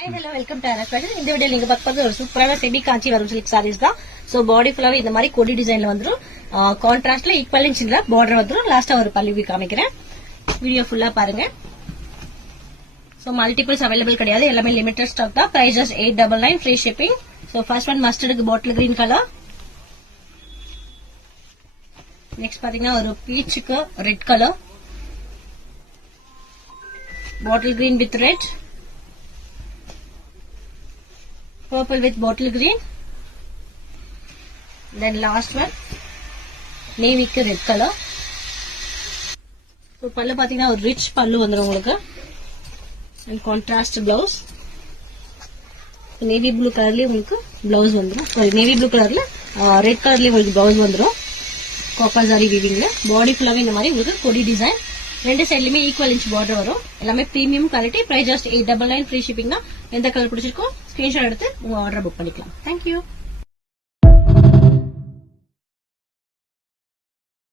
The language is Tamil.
Hi, hello, welcome to Aras Fashion. இந்த வீடியோல நீங்க பார்க்க ஒரு சூப்பரான செமி காஞ்சிவரம் சில்க் சாரீஸ் தான். சோ பாடி ஃபுல்லாவே இந்த மாதிரி கொடி டிசைன்ல வந்துரும். கான்ட்ராஸ்ட்ல ஈக்குவல் இன்ச்ல பார்டர் வந்துரும். லாஸ்டா ஒரு பல்லவி காமிக்கிறேன். வீடியோ ஃபுல்லா பாருங்க. சோ மல்டிபிள்ஸ் அவைலபிள் கிடையாது. எல்லாமே லிமிட்டட் ஸ்டாக் தான். Price just 899 free shipping. So first one மஸ்டர்டுக்கு பாட்டில் கிரீன் கலர். நெக்ஸ்ட் பாத்தீங்கன்னா ஒரு பீச்சுக்கு red colour. Bottle green with red. Purple with bottle green. Then last one navy ku red color. So pallu pathina or rich pallu vandrum ungalku and contrast blouse. Navy blue color la ungalku blouse vandrum. Sorry, navy blue color la red color la ungalku blouse vandrum. Copper zari weaving la body full ave indha mari ungalku kodi design. ரெண்டு சைடுலயுமே ஈக்குவல் இன்ச் பார்டர் வரும். எல்லாமே premium quality. Price just 899 free shipping தான். எந்த கலர் பிடிச்சிருக்கோ ஸ்கிரீன்ஷாட் எடுத்து உங்க ஆர்டர் புக் பண்ணிக்கலாம். தேங்க்யூ.